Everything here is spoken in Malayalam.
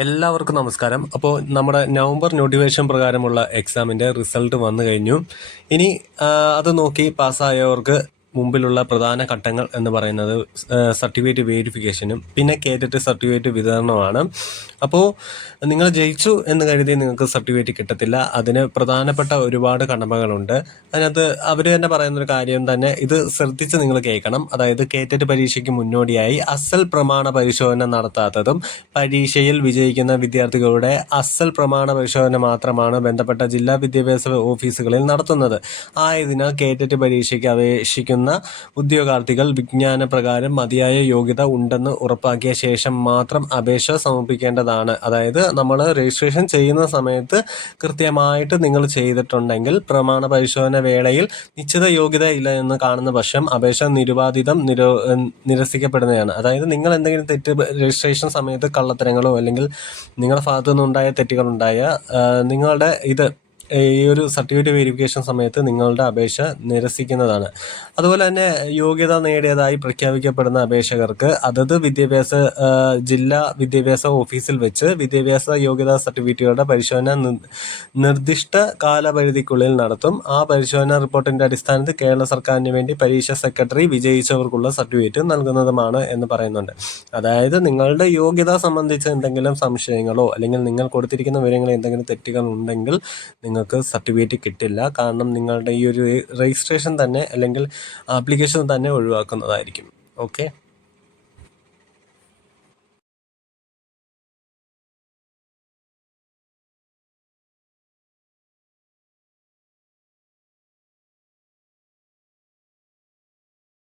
എല്ലാവർക്കും നമസ്കാരം. അപ്പോൾ നമ്മുടെ നവംബർ നോട്ടിഫിക്കേഷൻ പ്രകാരമുള്ള എക്സാമിൻ്റെ റിസൾട്ട് വന്നു കഴിഞ്ഞു. ഇനി അത് നോക്കി പാസ്സായവർക്ക് മുമ്പിലുള്ള പ്രധാന ഘട്ടങ്ങൾ എന്ന് പറയുന്നത് സർട്ടിഫിക്കറ്റ് വെരിഫിക്കേഷനും പിന്നെ കേറ്റിട്ട് സർട്ടിഫിക്കറ്റ് വിതരണമാണ്. അപ്പോൾ നിങ്ങൾ ജയിച്ചു എന്ന് കരുതി നിങ്ങൾക്ക് സർട്ടിഫിക്കറ്റ് കിട്ടത്തില്ല. അതിന് പ്രധാനപ്പെട്ട ഒരുപാട് കടമകളുണ്ട്. അതിനകത്ത് അവർ തന്നെ പറയുന്നൊരു കാര്യം തന്നെ ഇത് ശ്രദ്ധിച്ച് നിങ്ങൾ കേൾക്കണം. അതായത് കേറ്ററ്റ് പരീക്ഷയ്ക്ക് മുന്നോടിയായി അസൽ പ്രമാണ പരിശോധന നടത്താത്തതും പരീക്ഷയിൽ വിജയിക്കുന്ന വിദ്യാർത്ഥികളുടെ അസൽ പ്രമാണ പരിശോധന മാത്രമാണ് ബന്ധപ്പെട്ട ജില്ലാ വിദ്യാഭ്യാസ ഓഫീസുകളിൽ നടത്തുന്നത്. ആയതിനാൽ കേറ്ററ്റ് പരീക്ഷയ്ക്ക് അപേക്ഷിക്കുന്ന ഉദ്യോഗാർത്ഥികൾ വിജ്ഞാന പ്രകാരം മതിയായ യോഗ്യത ഉണ്ടെന്ന് ഉറപ്പാക്കിയ ശേഷം മാത്രം അപേക്ഷ സമർപ്പിക്കേണ്ടതാണ്. അതായത് നമ്മൾ രജിസ്ട്രേഷൻ ചെയ്യുന്ന സമയത്ത് കൃത്യമായിട്ട് നിങ്ങൾ ചെയ്തിട്ടുണ്ടെങ്കിൽ പ്രമാണ പരിശോധന വേളയിൽ നിശ്ചിത യോഗ്യത ഇല്ല എന്ന് കാണുന്ന പക്ഷം അപേക്ഷ നിരുപാധിതം നിരസിക്കപ്പെടുന്നതാണ്. അതായത് നിങ്ങൾ എന്തെങ്കിലും തെറ്റ് രജിസ്ട്രേഷൻ സമയത്ത് കള്ളത്തരങ്ങളോ അല്ലെങ്കിൽ നിങ്ങളുടെ ഭാഗത്തു നിന്നുണ്ടായ തെറ്റുകളുണ്ടായ നിങ്ങളുടെ ഈ ഒരു സർട്ടിഫിക്കറ്റ് വെരിഫിക്കേഷൻ സമയത്ത് നിങ്ങളുടെ അപേക്ഷ നിരസിക്കുന്നതാണ്. അതുപോലെ തന്നെ യോഗ്യത നേടിയതായി പ്രഖ്യാപിക്കപ്പെടുന്ന അപേക്ഷകർക്ക് അതത് ജില്ലാ വിദ്യാഭ്യാസ ഓഫീസിൽ വെച്ച് വിദ്യാഭ്യാസ യോഗ്യതാ സർട്ടിഫിക്കറ്റുകളുടെ പരിശോധന നിർദ്ദിഷ്ട കാലപരിധിക്കുള്ളിൽ നടത്തും. ആ പരിശോധന റിപ്പോർട്ടിന്റെ അടിസ്ഥാനത്തിൽ കേരള സർക്കാരിന് വേണ്ടി പരീക്ഷ സെക്രട്ടറി വിജയിച്ചവർക്കുള്ള സർട്ടിഫിക്കറ്റ് നൽകുന്നതുമാണ് എന്ന് പറയുന്നുണ്ട്. അതായത് നിങ്ങളുടെ യോഗ്യത സംബന്ധിച്ച് എന്തെങ്കിലും സംശയങ്ങളോ അല്ലെങ്കിൽ നിങ്ങൾ കൊടുത്തിരിക്കുന്ന വിവരങ്ങളിൽ എന്തെങ്കിലും തെറ്റുകൾ ഉണ്ടെങ്കിൽ നിങ്ങൾക്ക് സർട്ടിഫിക്കറ്റ് കിട്ടില്ല. കാരണം നിങ്ങളുടെ ഈ ഒരു രജിസ്ട്രേഷൻ തന്നെ അല്ലെങ്കിൽ ആപ്ലിക്കേഷൻ തന്നെ ഒഴിവാക്കുന്നതായിരിക്കും. ഓക്കെ.